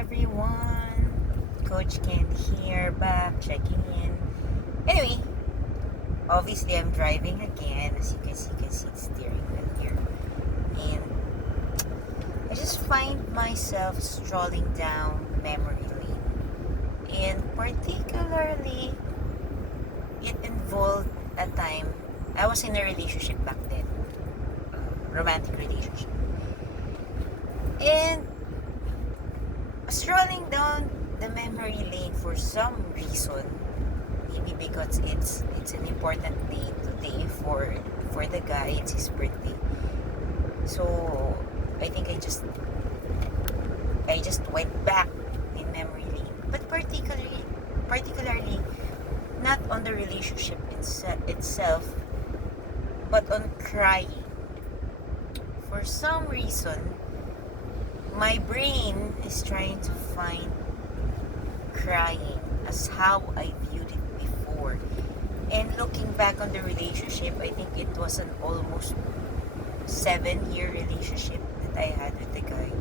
everyone. Coach Candee here, back checking in. Anyway, obviously I'm driving again. As you can see the steering wheel here. And I just find myself strolling down memory lane. And particularly, it involved a time I was in a relationship back then. Romantic relationship. And strolling down the memory lane for some reason, maybe because it's an important day today for the guy. It's his birthday, so I think I just went back in memory lane, but particularly not on the relationship itself, but on crying. For some reason, my brain is trying to find crying as how I viewed it before. And looking back on the relationship, I think it was an almost 7-year relationship that I had with the guy.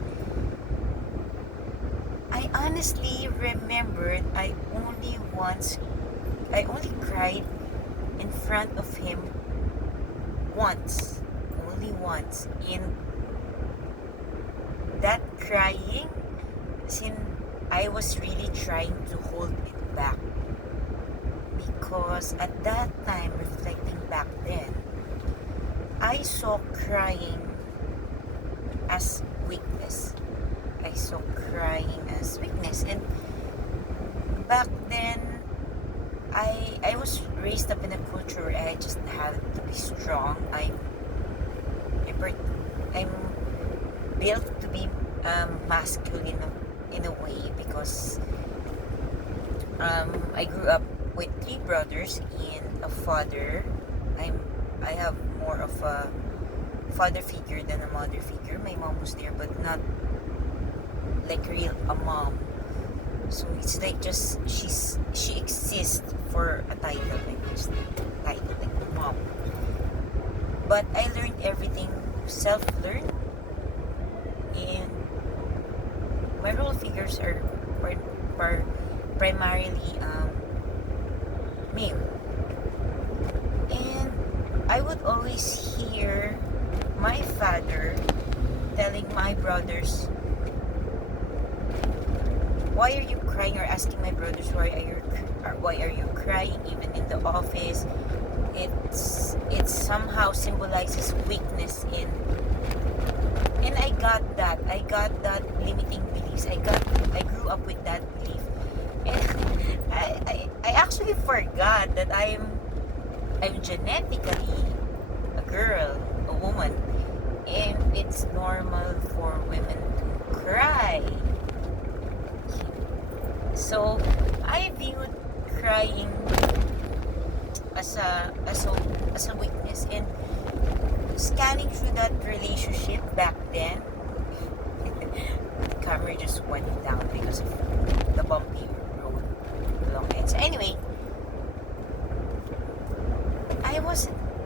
I honestly remembered I only cried in front of him once. Only once. In that crying, since I was really trying to hold it back, because at that time, reflecting back then, I saw crying as weakness. I saw crying as weakness. And back then, I was raised up in a culture where I just had to be strong. I'm built to be masculine in a way, because I grew up with 3 brothers and a father. I have more of a father figure than a mother figure. My mom was there, but not like real a mom. So it's like just she exists for a title, like just title like mom. But I learned everything self-learned, and my role figures are primarily male. And I would always hear my father telling my brothers, why are you crying, or asking my brothers why are you crying, even in the office. It somehow symbolizes weakness in. And I got that limiting beliefs. I grew up with that belief. And I actually forgot that I'm genetically a girl, a woman, and it's normal for women to cry. So I viewed crying as a weakness. And scanning through that relationship back then, the camera just went down because of the bumpy road along it. So anyway,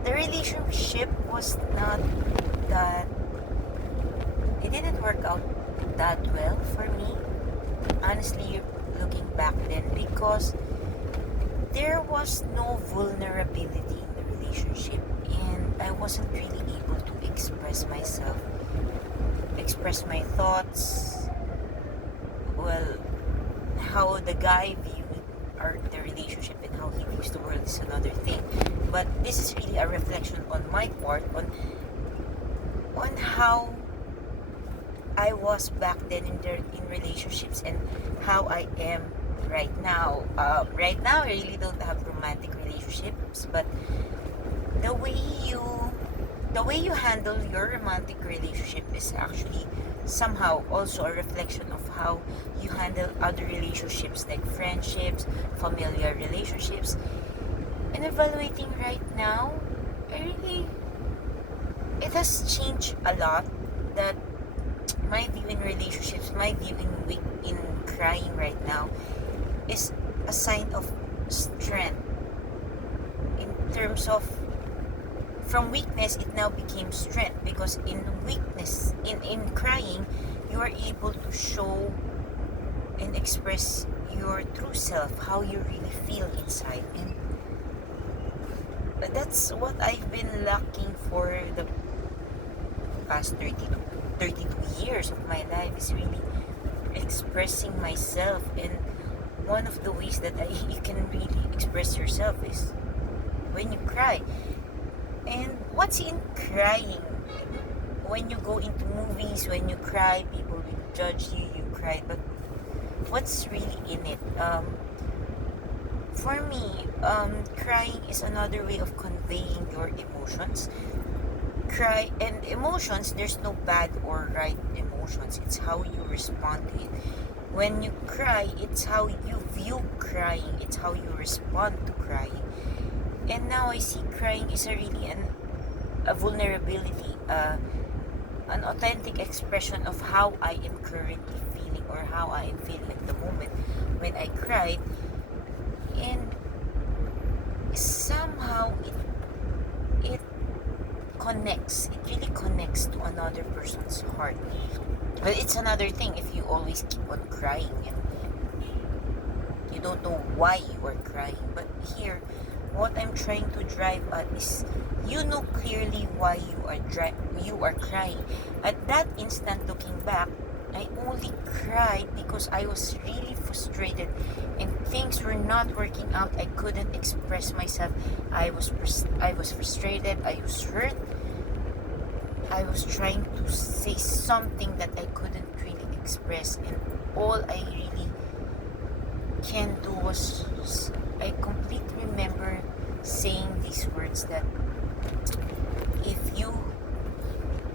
the relationship was not that, it didn't work out that well for me, honestly, looking back then, because there was no vulnerability in the relationship, and I wasn't really able to express myself, express my thoughts. Well, how the guy viewed the relationship and how he views the world is another thing. But this is really a reflection on my part on how I was back then in relationships, and how I am right now. Right now, I really don't have romantic relationships, but the way you handle your romantic relationship is actually somehow also a reflection of how you handle other relationships, like friendships, familiar relationships. And evaluating right now, it has changed a lot. That my view in relationships, my view in crying right now is a sign of strength. In terms of, from weakness, it now became strength, because in weakness, in crying, you are able to show and express your true self, how you really feel inside. And that's what I've been lacking for the past 32 years of my life, is really expressing myself. And one of the ways that you can really express yourself is when you cry. And what's in crying? When you go into movies, when you cry, people will judge you, you cry. But what's really in it? For me, crying is another way of conveying your emotions. Cry and emotions, there's no bad or right emotions. It's how you respond to it. When you cry, it's how you view crying. It's how you respond to crying. And now I see crying is a vulnerability, an authentic expression of how I am currently feeling, or how I am feeling at the moment when I cried. And somehow it connects, it really connects to another person's heart. But it's another thing if you always keep on crying and you don't know why you are crying. But here, what I'm trying to drive at is, you know clearly why you are crying. At that instant, looking back, I only cried because I was really frustrated and things were not working out. I couldn't express myself. I was frustrated. I was hurt. I was trying to say something that I couldn't really express, and all I really can do was, I completely remember saying these words, that if you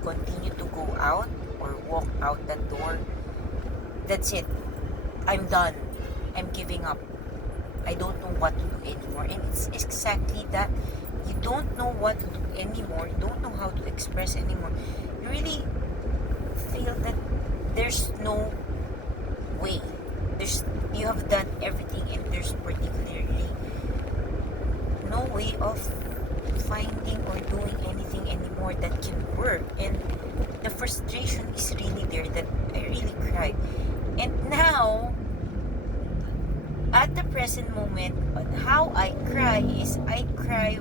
continue to go out or walk out that door, that's it. I'm done. I'm giving up. I don't know what to do anymore. And it's exactly that. You don't know what to do anymore. You don't know how to express anymore. You really feel that there's no way. You have done everything, and there's particularly no way of finding or doing anything anymore that can work. And the frustration is really there, that I really cried. And now, at the present moment, how I cry is, I cry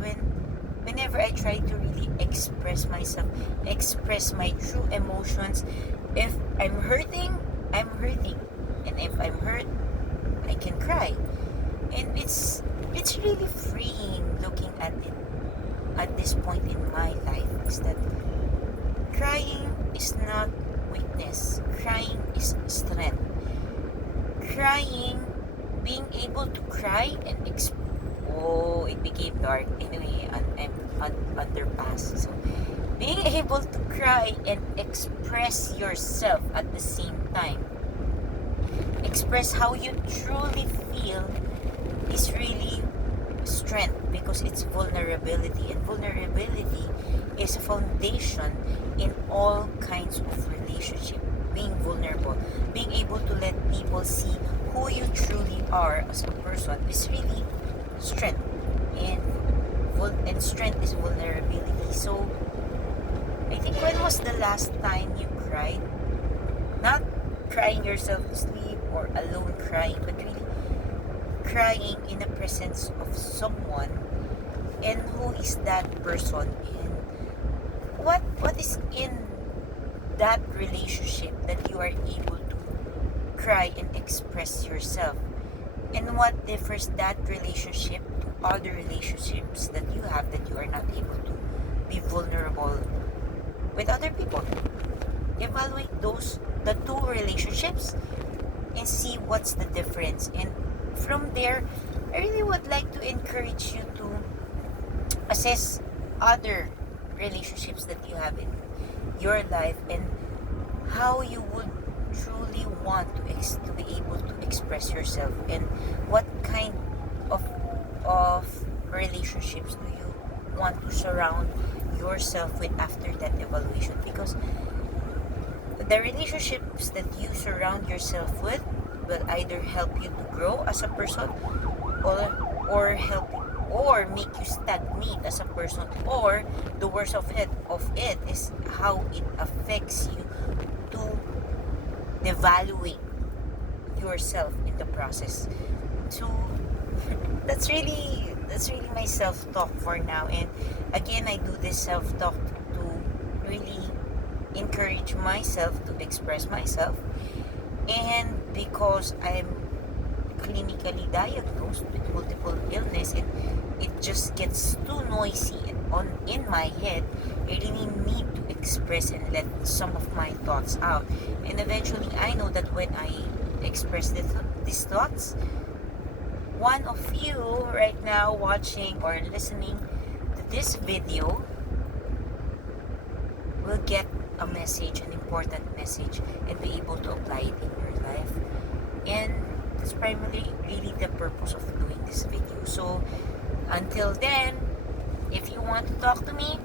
whenever I try to really express myself, express my true emotions. If I'm hurting, I'm hurting. And if I'm hurt, I can cry. And it's really freeing looking at it at this point in my life, is that crying is not weakness. Crying is strength. Crying, being able to cry and it became dark. Anyway, I'm underpass. So, being able to cry and express yourself at the same time, express how you truly feel, is really strength, because it's vulnerability. And vulnerability is a foundation in all kinds of relationship. Being vulnerable, being able to let people see who you truly are as a person, is really strength. And strength is vulnerability. So I think, when was the last time you cried? Not crying yourself to sleep or alone crying, but really crying in the presence of someone. And who is that person? And what is in that relationship that you are able to cry and express yourself? And what differs that relationship to other relationships that you have, that you are not able to be vulnerable with other people? Evaluate the two relationships and see what's the difference. And from there, I really would like to encourage you to assess other relationships that you have in your life, and how you would truly want to be able to express yourself, and what kind of relationships do you want to surround yourself with after that evaluation. Because the relationships that you surround yourself with will either help you to grow as a person, or help or make you stagnate as a person, or the worst of it is how it affects you to devaluate yourself in the process. So that's really my self-talk for now. And again, I do this self-talk to really encourage myself to express myself. And because I'm clinically diagnosed with multiple illness and it just gets too noisy in my head, I really need to express and let some of my thoughts out. And eventually I know that when I express these thoughts, one of you right now watching or listening to this video will get a message, an important message, and be able to apply it in your life. And that's primarily really the purpose of doing this video. So until then, if you want to talk to me,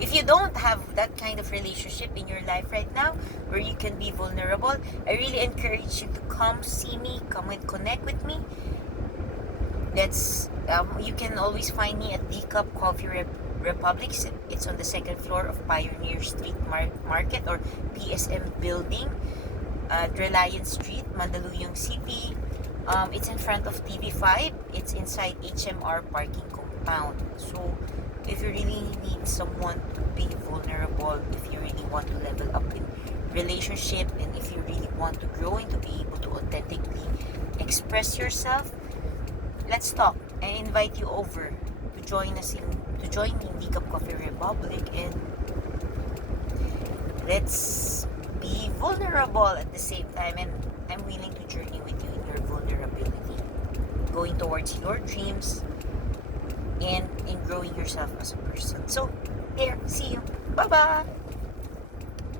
if you don't have that kind of relationship in your life right now where you can be vulnerable, I really encourage you to come see me, come and connect with me. You can always find me at D Cup Coffee Republic. It's on the second floor of Pioneer Street Market, or PSM building at Reliance Street, Mandaluyong City. It's in front of TV5. It's inside HMR parking compound. So if you really need someone to be vulnerable, if you really want to level up in relationship, and if you really want to grow and to be able to authentically express yourself, let's talk. I invite you over to join me in Decaf Coffee Republic, and let's be vulnerable at the same time. And I'm willing to journey with you in your vulnerability, going towards your dreams and in growing yourself as a person. So there, see you. Bye bye.